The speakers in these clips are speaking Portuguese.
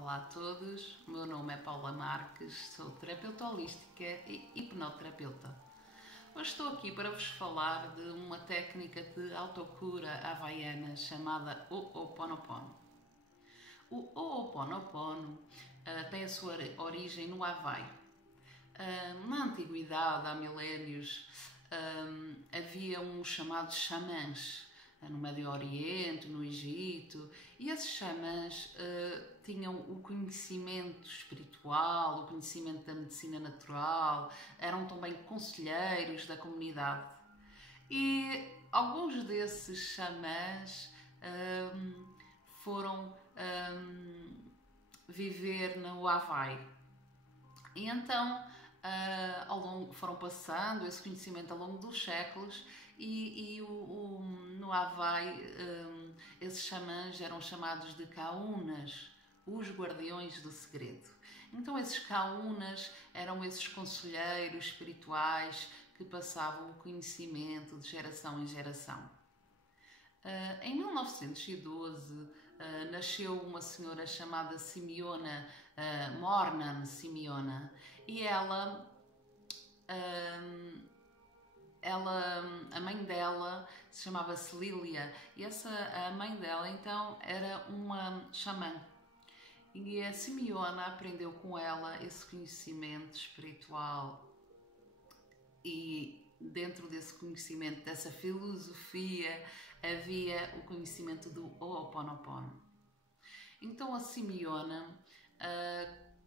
Olá a todos, o meu nome é Paula Marques, sou terapeuta holística e hipnoterapeuta. Hoje estou aqui para vos falar de uma técnica de autocura havaiana chamada Ho'oponopono. O Ho'oponopono tem a sua origem no Havaí. Na antiguidade, há milénios, havia uns chamados xamãs no Médio Oriente, no Egito, e esses xamãs tinham o conhecimento espiritual, o conhecimento da medicina natural, eram também conselheiros da comunidade. E alguns desses xamãs foram viver no Havaí. E então foram passando esse conhecimento ao longo dos séculos no Havaí esses xamãs eram chamados de kaunas, os guardiões do segredo. Então esses kaunas eram esses conselheiros espirituais que passavam o conhecimento de geração em geração. Em 1912 nasceu uma senhora chamada Simeona, Mornan Simeona, e a mãe dela se chamava-se Lília, e a mãe dela então era uma xamã. E a Simeona aprendeu com ela esse conhecimento espiritual e dentro desse conhecimento, dessa filosofia, havia o conhecimento do Ho'oponopono. Então a Simeona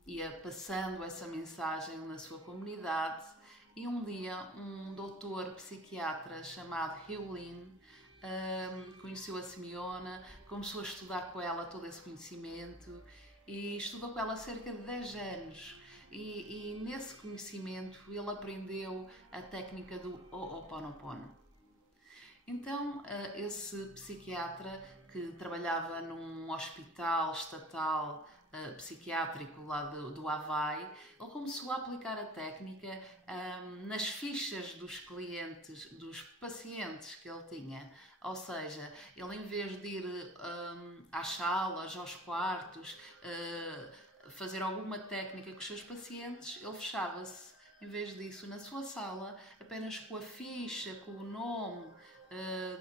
ia passando essa mensagem na sua comunidade e um dia um doutor psiquiatra chamado Heulin conheceu a Simeona, começou a estudar com ela todo esse conhecimento e estudou com ela cerca de 10 anos. E nesse conhecimento ele aprendeu a técnica do Ho'oponopono. Então esse psiquiatra que trabalhava num hospital estatal psiquiátrico lá do Havaí, ele começou a aplicar a técnica nas fichas dos clientes, dos pacientes que ele tinha. Ou seja, ele em vez de ir às salas, aos quartos, fazer alguma técnica com os seus pacientes, ele fechava-se, em vez disso, na sua sala, apenas com a ficha, com o nome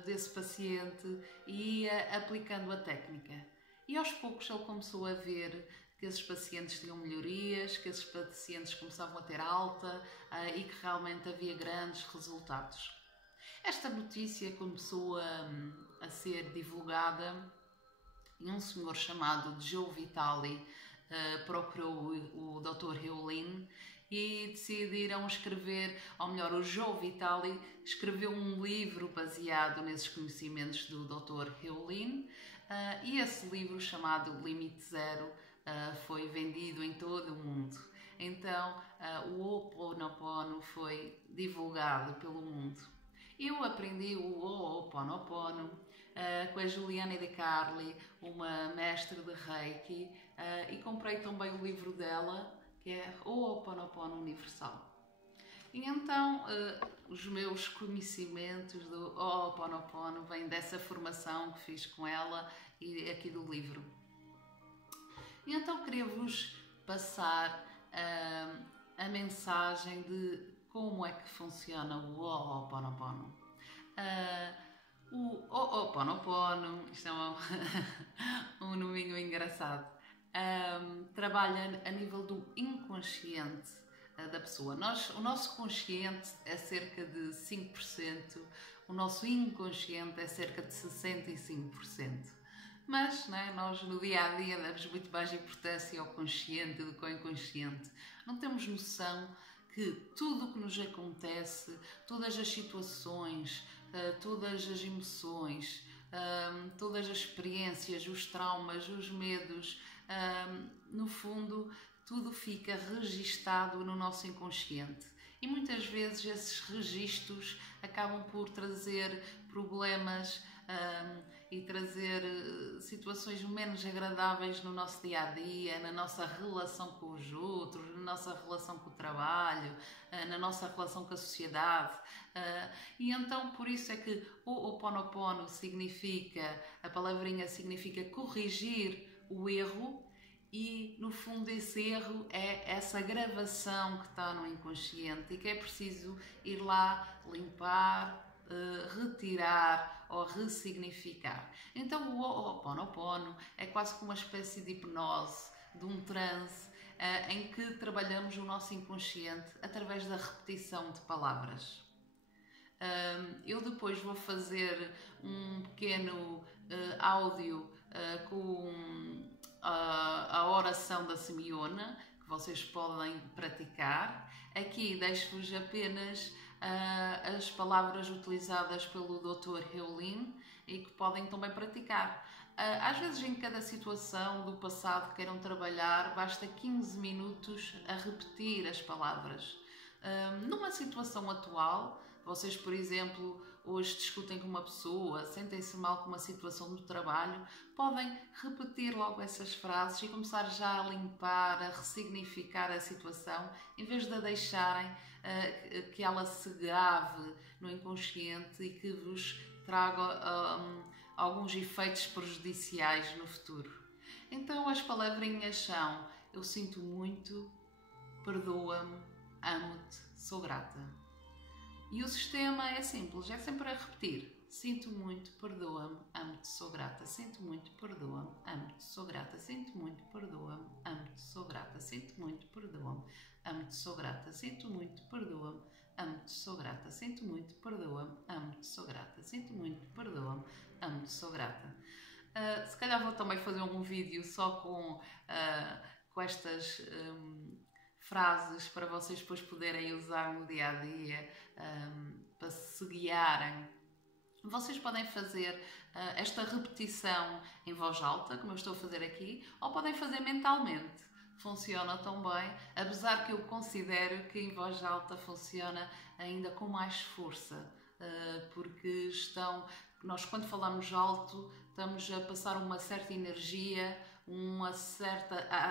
desse paciente e ia aplicando a técnica. E aos poucos ele começou a ver que esses pacientes tinham melhorias, que esses pacientes começavam a ter alta e que realmente havia grandes resultados. Esta notícia começou a ser divulgada e um senhor chamado Joe Vitale procurou o Dr. Heulin e decidiram escrever, ou melhor, o Joe Vitale escreveu um livro baseado nesses conhecimentos do Dr. Heulin e esse livro, chamado Limite Zero, foi vendido em todo o mundo. Então o Ho'oponopono foi divulgado pelo mundo. Eu aprendi o Ho'oponopono com a Juliana De Carli, uma mestre de Reiki, e comprei também o livro dela, que é Ho'oponopono Universal. E então os meus conhecimentos do Ho'oponopono vêm dessa formação que fiz com ela e aqui do livro. E então queria-vos passar a mensagem de como é que funciona o Ho'oponopono. O Ho'oponopono, isto é um nominho engraçado, trabalha a nível do inconsciente da pessoa. O nosso consciente é cerca de 5%, o nosso inconsciente é cerca de 65%. Mas nós no dia-a-dia damos muito mais importância ao consciente do que ao inconsciente. Não temos noção que tudo o que nos acontece, todas as situações, todas as emoções, todas as experiências, os traumas, os medos, no fundo, tudo fica registado no nosso inconsciente. E muitas vezes esses registros acabam por trazer problemas e trazer situações menos agradáveis no nosso dia-a-dia, na nossa relação com os outros, na nossa relação com o trabalho, na nossa relação com a sociedade. E então por isso é que o Ho'oponopono significa, a palavrinha significa corrigir o erro E no fundo esse erro é essa gravação que está no inconsciente e que é preciso ir lá limpar, retirar ou ressignificar. Então o Ho'oponopono é quase como uma espécie de hipnose, de um transe em que trabalhamos o nosso inconsciente através da repetição de palavras. Eu depois vou fazer um pequeno áudio com a oração da Simiona, que vocês podem praticar. Aqui deixo-vos apenas as palavras utilizadas pelo Dr. Heolin e que podem também praticar. Às vezes, em cada situação do passado que queiram trabalhar, basta 15 minutos a repetir as palavras. Numa situação atual, vocês, por exemplo, hoje discutem com uma pessoa, sentem-se mal com uma situação do trabalho, podem repetir logo essas frases e começar já a limpar, a ressignificar a situação, em vez de a deixarem que ela se grave no inconsciente e que vos traga alguns efeitos prejudiciais no futuro. Então as palavrinhas são: eu sinto muito, perdoa-me, amo-te, sou grata. E o sistema é simples, é sempre a repetir: sinto muito, perdoa-me, amo-te, sou grata. Sinto muito, perdoa-me, amo-te, sou grata. Sinto muito, perdoa-me, amo-te, sou grata. Sinto muito, perdoa-me, amo-te, sou grata. Sinto muito, perdoa-me, amo-te, sou grata. Sinto muito, perdoa-me, amo-te, sou grata. Sinto muito, perdoa-me, amo-te, sou grata. Se calhar vou também fazer um vídeo só com estas frases para vocês depois poderem usar no dia a dia, para se guiarem. Vocês podem fazer esta repetição em voz alta, como eu estou a fazer aqui, ou podem fazer mentalmente. Funciona tão bem, apesar que eu considero que em voz alta funciona ainda com mais força, porque nós quando falamos alto estamos a passar uma certa energia,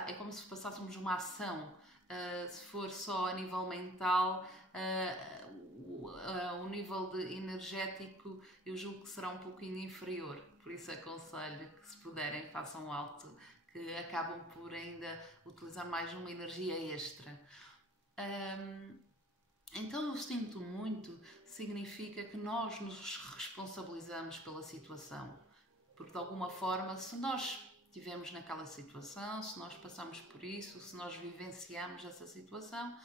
é como se passássemos uma ação. Se for só a nível mental, o nível energético eu julgo que será um pouquinho inferior, por isso aconselho que, se puderem, façam alto, que acabam por ainda utilizar mais uma energia extra. Então eu sinto muito significa que nós nos responsabilizamos pela situação, porque de alguma forma, se nós estivemos naquela situação, se nós passamos por isso, se nós vivenciamos essa situação,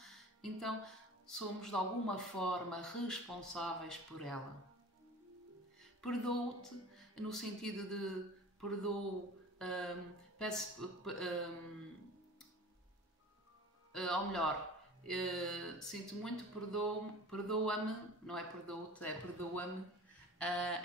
então somos de alguma forma responsáveis por ela. Perdoo-te no sentido de perdoo, ou melhor, sinto muito, perdoa-me, não é perdoo-te, é perdoa-me.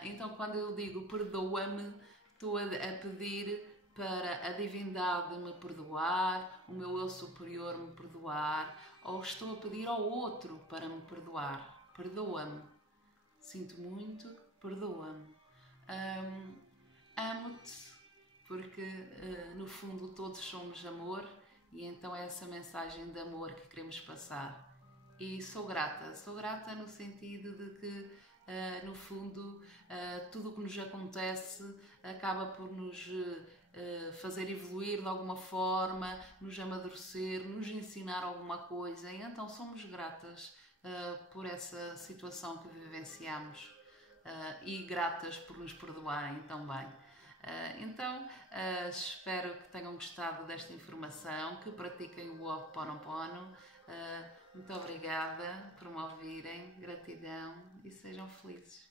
Então quando eu digo perdoa-me, estou a pedir para a divindade me perdoar, o meu eu superior me perdoar, ou estou a pedir ao outro para me perdoar. Perdoa-me. Sinto muito, perdoa-me. Amo-te, porque no fundo todos somos amor, e então é essa mensagem de amor que queremos passar. E sou grata no sentido de que no fundo tudo o que nos acontece acaba por nos fazer evoluir de alguma forma, nos amadurecer, nos ensinar alguma coisa, e então somos gratas por essa situação que vivenciamos e gratas por nos perdoarem também. Então espero que tenham gostado desta informação, que pratiquem o Ho'oponopono. Muito obrigada por me ouvirem, gratidão e sejam felizes.